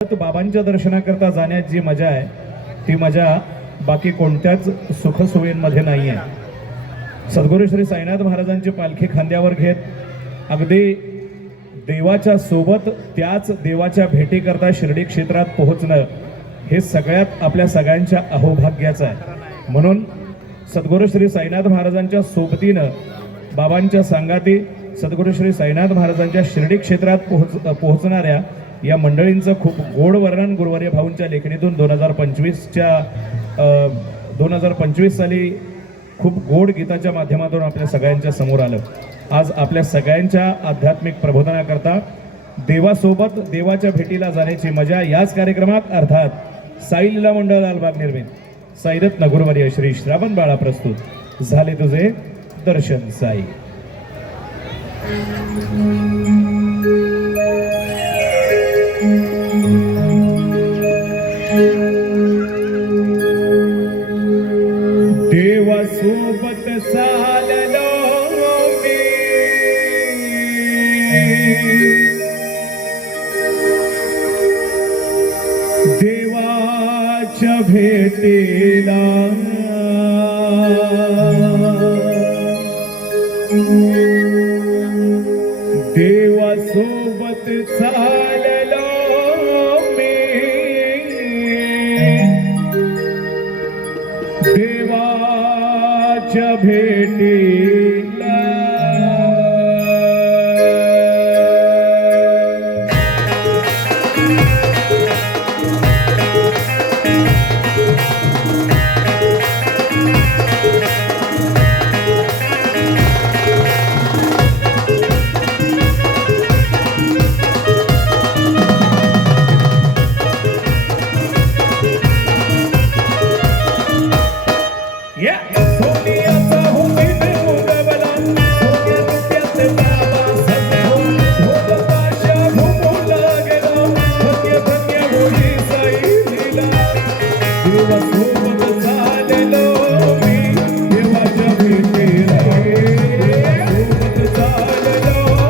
बाबांच्या दर्शनाकरता जाण्यात जी मजा आहे ती मजा बाकी कोणत्याच सुखसोयींमध्ये नाही आहे. सद्गुरू श्री साईनाथ महाराजांची पालखी खांद्यावर घेत अगदी देवाच्या सोबत त्याच देवाच्या भेटीकरता शिर्डी क्षेत्रात पोहोचणं हे सगळ्यात आपल्या सगळ्यांच्या अहोभाग्याचं आहे. म्हणून सद्गुरू श्री साईनाथ महाराजांच्या सोबतीनं बाबांच्या सांगाती सद्गुरू श्री साईनाथ महाराजांच्या शिर्डी क्षेत्रात पोहोचणाऱ्या या मंडळींचं खूप गोड वर्णन गुरुवर्य भाऊंच्या लेखणीतून 2025 साली खूप गोड गीताच्या माध्यमातून आपल्या सगळ्यांच्या समोर आलं. आज आपल्या सगळ्यांच्या आध्यात्मिक प्रबोधनाकरता देवासोबत देवाच्या भेटीला जाण्याची मजा याच कार्यक्रमात अर्थात साई लीला मंडळ लालबाग निर्मित साईरत्न गुरुवर्य श्री श्रावण बाळा प्रस्तुत झाले तुझे दर्शन साई. देवासोबत चाललो मी देवाच्या भेटीला देवासोबत चाललो मी देवाच्या भेटीला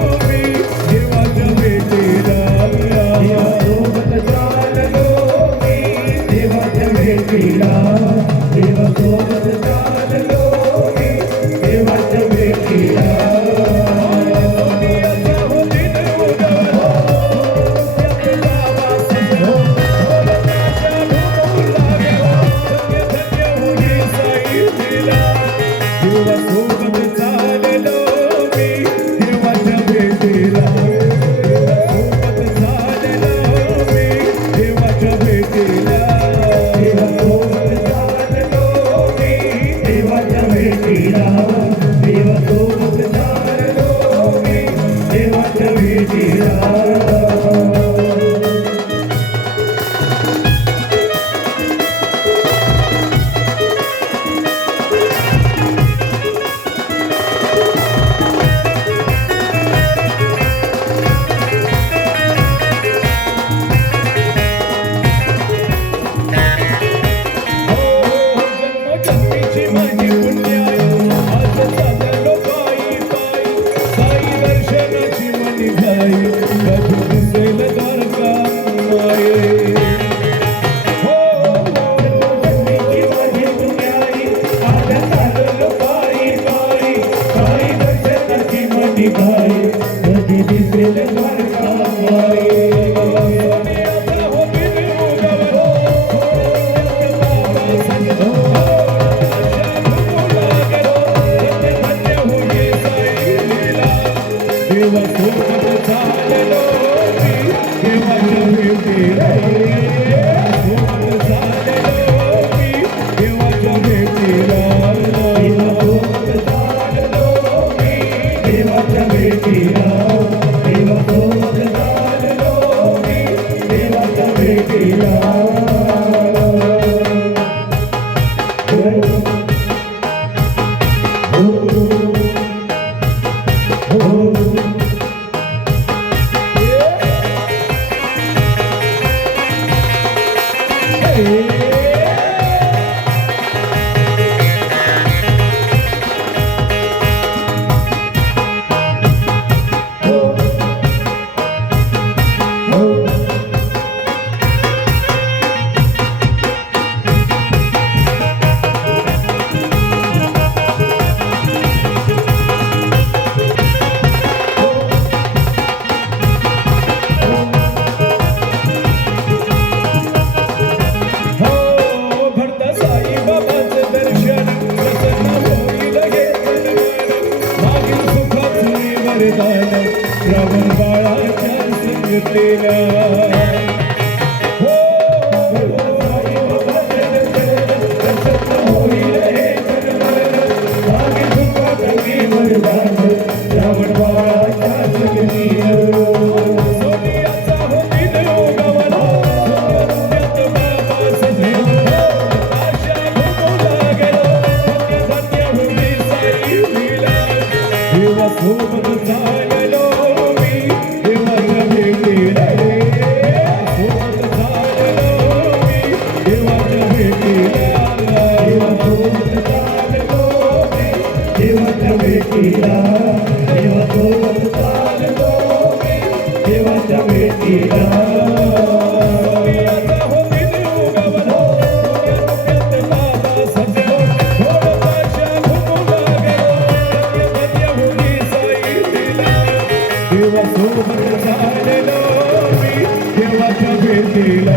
भेटीला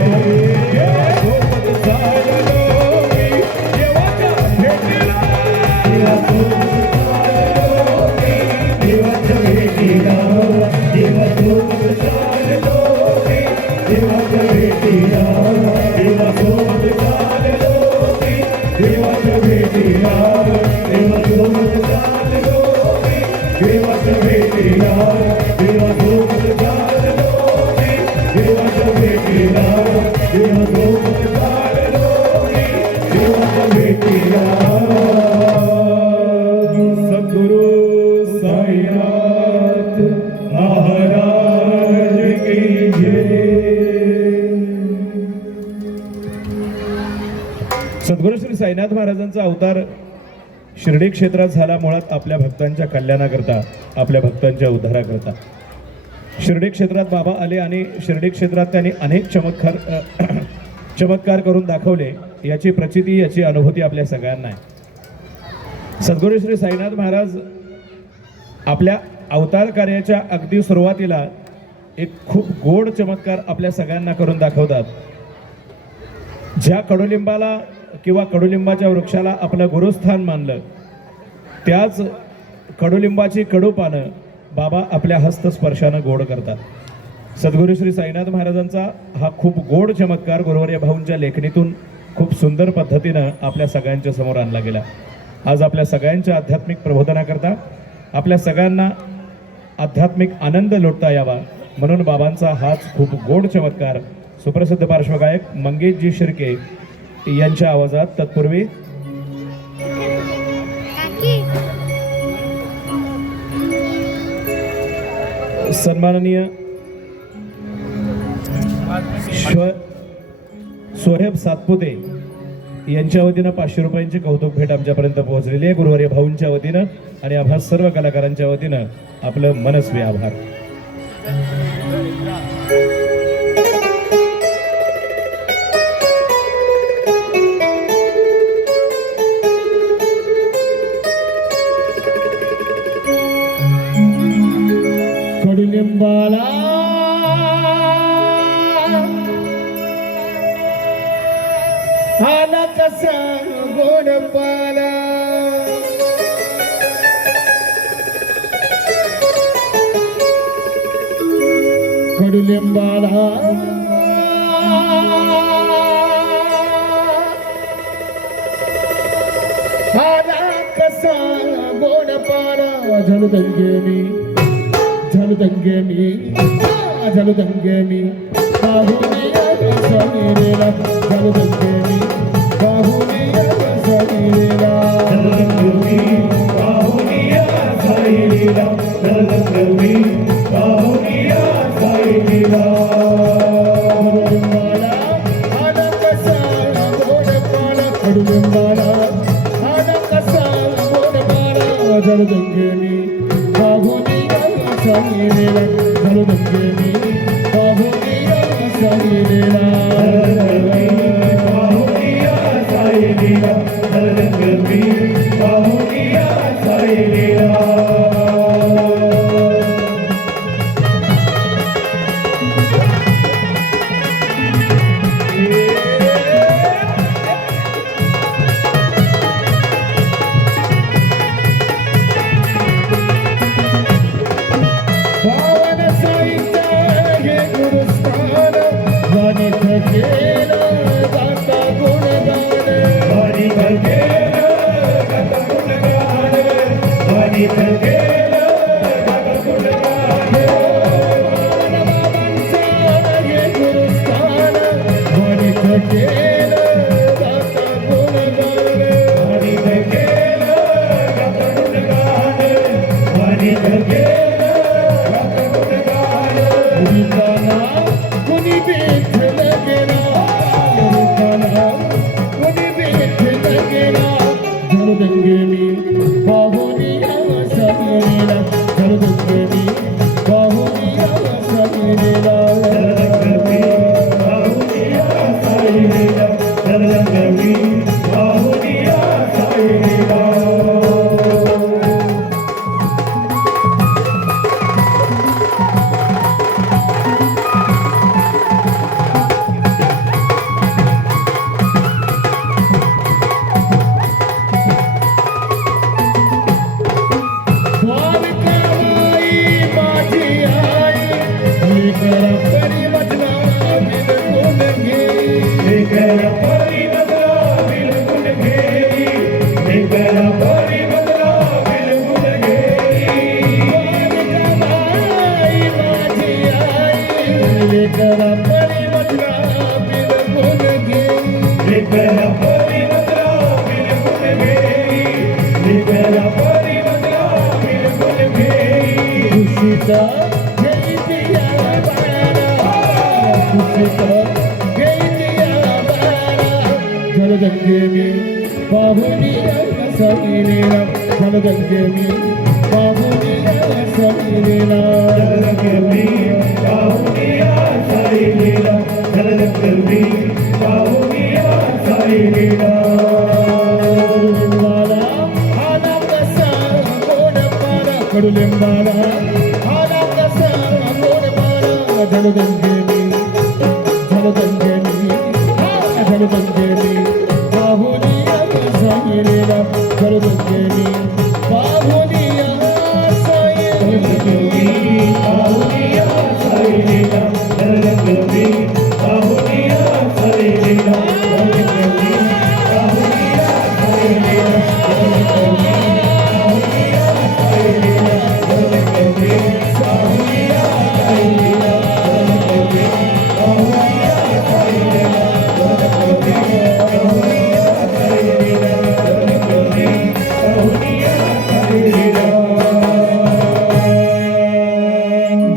देवासोबत चाललो मी देवाच्या भेटीला देवासोबत चाललो मी देवाच्या भेटीला देवासोबत चाललो मी देवाच्या भेटीला देवासोबत चाललो मी देवाच्या भेटीला देवासोबत चाललो मी देवाच्या भेटीला देवासोबत चाललो मी देवाच्या भेटीला देवासोबत चाललो मी देवाच्या भेटीला सद्गुरु साईनाथ महाराज की जय. सद्गुरु श्री साईनाथ महाराजांचा अवतार शिर्डी क्षेत्रात झाला मुळात आपल्या भक्तांच्या कल्याणाकरता, आपल्या भक्तांच्या उद्धाराकरता. शिर्डी क्षेत्रात बाबा आले आणि शिर्डी क्षेत्रात त्यांनी अनेक चमत्कार करून दाखवले. याची प्रचिती, याची अनुभूती आपल्या सगळ्यांना आहे. सद्गुरु श्री साईनाथ महाराज आपल्या अवतार कार्याच्या अगदी सुरुवातीला एक खूप गोड चमत्कार आपल्या सगळ्यांना करून दाखवतात. ज्या कडुलिंबाला किंवा कडुलिंबाच्या वृक्षाला आपलं गुरुस्थान मानलं, त्याच कडुलिंबाची कडू पानं बाबा आपल्या हस्तस्पर्शानं गोड करतात. सद्गुरु श्री साईनाथ महाराजांचा हा खूप गोड चमत्कार गुरुवर्य भाऊंच्या लेखणीतून खूप सुंदर पद्धतीनं आपल्या सगळ्यांच्या समोर आणला गेला. आज आपल्या सगळ्यांच्या आध्यात्मिक प्रबोधनाकरता आपल्या सगळ्यांना आध्यात्मिक आनंद लुटता यावा म्हणून बाबांचा हाच खूप गोड चमत्कार सुप्रसिद्ध पार्श्वगायक मंगेशजी शिर्के यांच्या आवाजात तत्पूर्वी सन्माननीय सोहेब सातपुते यांच्या वतीनं 500 रुपयांची कौतुक भेट आमच्यापर्यंत पोहोचलेली आहे. गुरुवर्य भाऊंच्या वतीनं आणि आम्हा सर्व कलाकारांच्या वतीनं आपलं मनस्वी आभार. कडुलिंबाला आला कसा गोड पाला कडुलिंबाला आला कसा गोड पाला झलदंगे मी बाहुनिया समीरेला झलदंगे मी बाहुनिया समीरेला बाहुनिया साईलीला झलदंगे बाहुनिया साईलीला कडुलिंबाला आला कसा गोड पाला कडुलिंबाला आला कसा गोड पाला झलदंगे मी बाहुनिया समीरेला झलदंगे मी बाहुनिया समीरेला घेईतिया बाळाला कुशीत घेईतिया बाळाला जलदंगे मी पाहुनिया कसा गेलेला जलदंगे मी पाहुनिया कसा गेलेला जलदंगे मी पाहुनिया साईलीला जलदंगे मी पाहुनिया साईलीला कडुलिंबाला आला कसा गोडबाला जलदंगे मी पाहुनिया कसा गेलेला जलदंगे मी पाहुनिया जलदंगे मी पाहुनिया साईलीला जलदंगे मी पाहुनिया साईलीला जलदंगे मी पाहुनिया साईलीला जलदंगे मी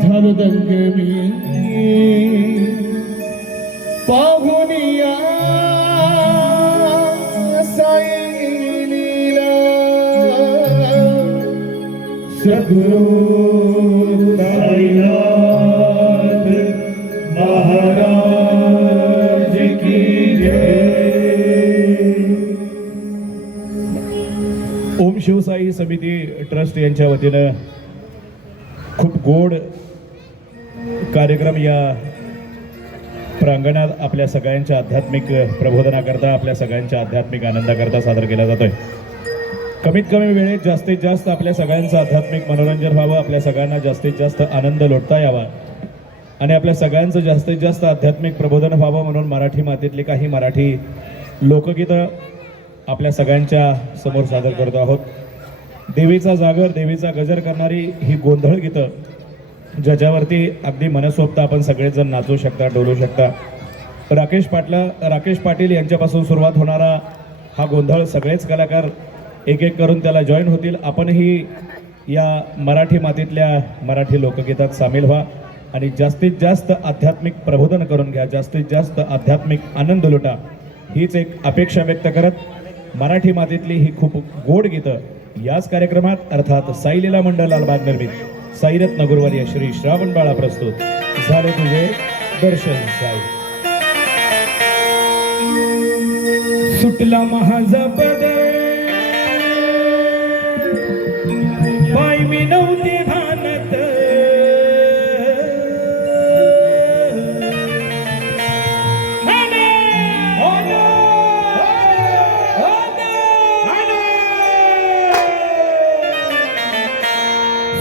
जलदंगे मी पाहुनिया साईलीला सद्गुरु साईनाथ महाराज की जय. ओम शिवसाई समिती ट्रस्ट यांच्या वतीनं खूप गोड कार्यक्रम या प्रांगणात आपल्या सगळ्यांच्या आध्यात्मिक प्रबोधनाकरता आपल्या सगळ्यांच्या आध्यात्मिक आनंदाकरता सादर केला जातोय. कमीत कमी वेळेत जास्तीत जास्त आपल्या सगळ्यांचं आध्यात्मिक मनोरंजन व्हावं, आपल्या सगळ्यांना जास्तीत जास्त आनंद लुटता यावा आणि आपल्या सगळ्यांचं जास्तीत जास्त आध्यात्मिक प्रबोधन व्हावं म्हणून मराठी मातीतली काही मराठी लोकगीतं आपल्या सगळ्यांच्या समोर सादर करतो आहोत. देवीचा जागर, देवीचा गजर करणारी ही गोंधळ गीतं ज्याच्यावरती अगदी मनसोक्त आपण सगळेजण नाचू शकता, डोलू शकता. राकेश पाटील यांच्यापासून सुरुवात होणारा हा गोंधळ सगळेच कलाकार एक एक करून त्याला जॉईन होतील. आपणही या मराठी मातीतल्या मराठी लोकगीतात सामील व्हा आणि जास्तीत जास्त आध्यात्मिक प्रबोधन करून घ्या, जास्तीत जास्त आध्यात्मिक आनंद लुटा, हीच एक अपेक्षा व्यक्त करत मराठी मातीतली ही खूप गोड गीतं याच कार्यक्रमात अर्थात साईलीला मंडळ लालबाग निर्मित साईरत्न गुरुवर्य श्री श्रावण बाळा प्रस्तुत झाले तुझे दर्शन साई. सुटला माझा पदर पाय मी नव्हते भानत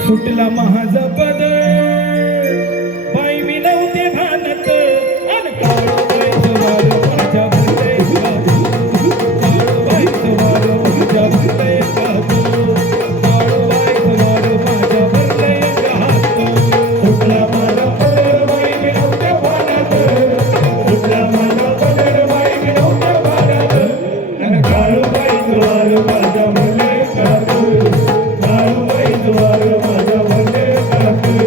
सुटला माझा पदर पाय मी नव्हते भानत अन काळोबाईचं वारं माझ्या भरलंय काजू, काळोबाईचं वारं माझ्या भरलंय काजू, काळोबाईचं वारं माझ्या भरलंय काजू. सुटला माझा पदर बाई मी नव्हते भानत, सुटला माझा पदर बाई मी नव्हते भानत आणि काळूबाईचं वारं माझ्या भरलंय काजू, काळूबाईचं वारं माझ्या भरलंय काजू.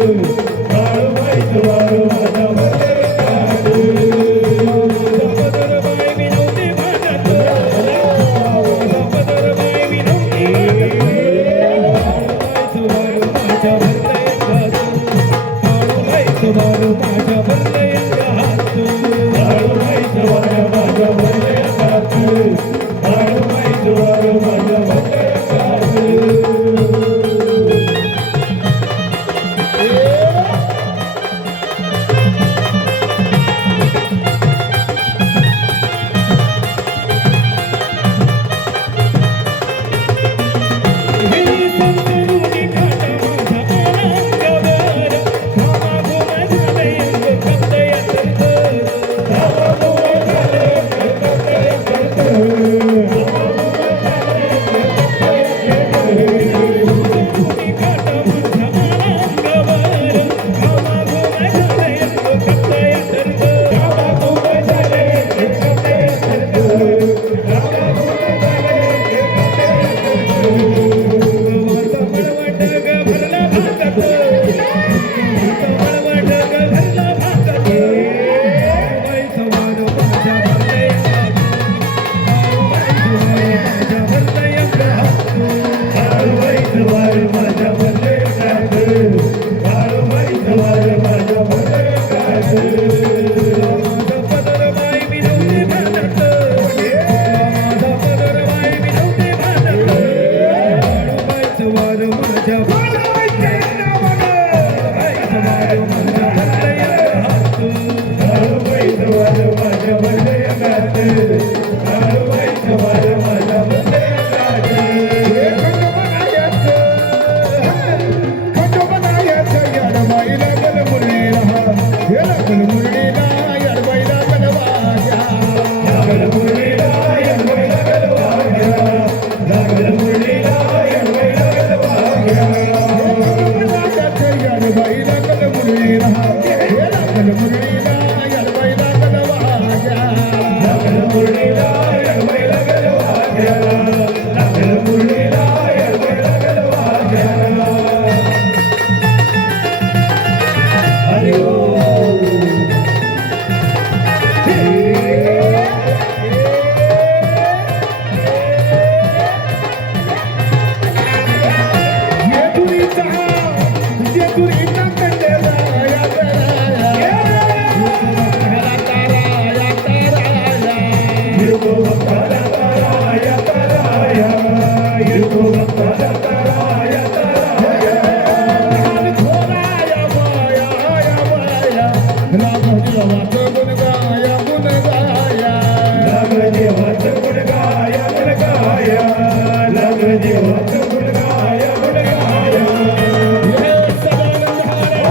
जेजुरीचा कंडेला या ताराया ताराया ताराया येतो भक्ताला ताराया ताराया येतो भक्ताला ताराया ताराया थोराया माया या माया रामदेवाचं गुण गाया गुण गाया लाग देवाचं गुण गाया गुण गाया लाग देवाचं गुण गाया गुण गाया हे सदानंदारा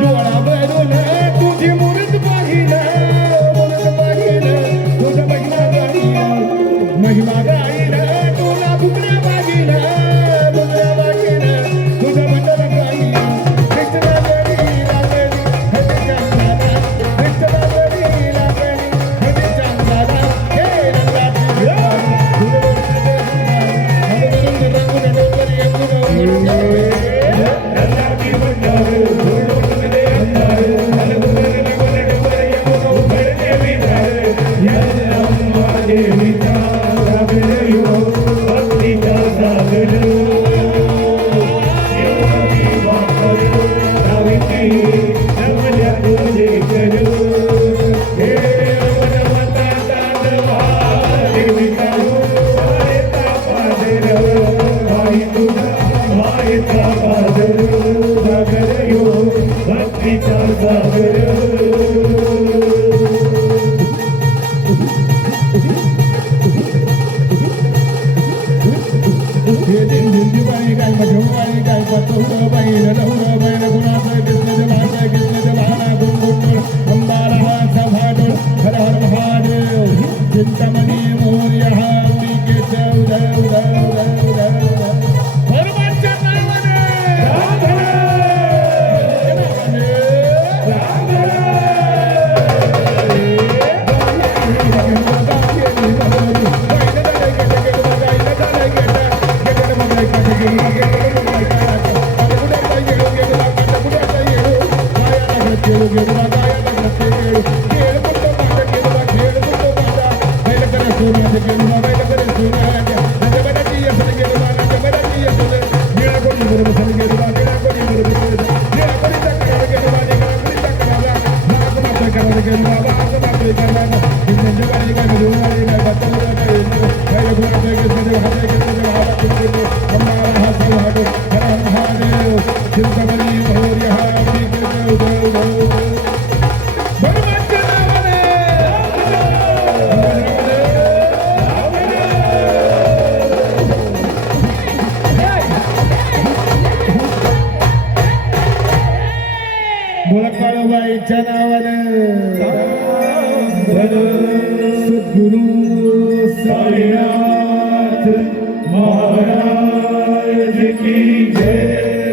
डोळा भरून तुझी मूर्त पाहिलं तुझं महिमा गाईलं तुला फुकड्या बागीलं तुझं मंडळ गाईलं कृष्णावरी लागली हरी चांदाला कृष्णावरी लागली हरी चांदाला हे रंगाची चिंतामणी मोर्या हनुमानच्या चिंतामणी मोर्या बोलकाळूबाईच्या नावानं सद्गुरु साईनाथ महाराज की जय.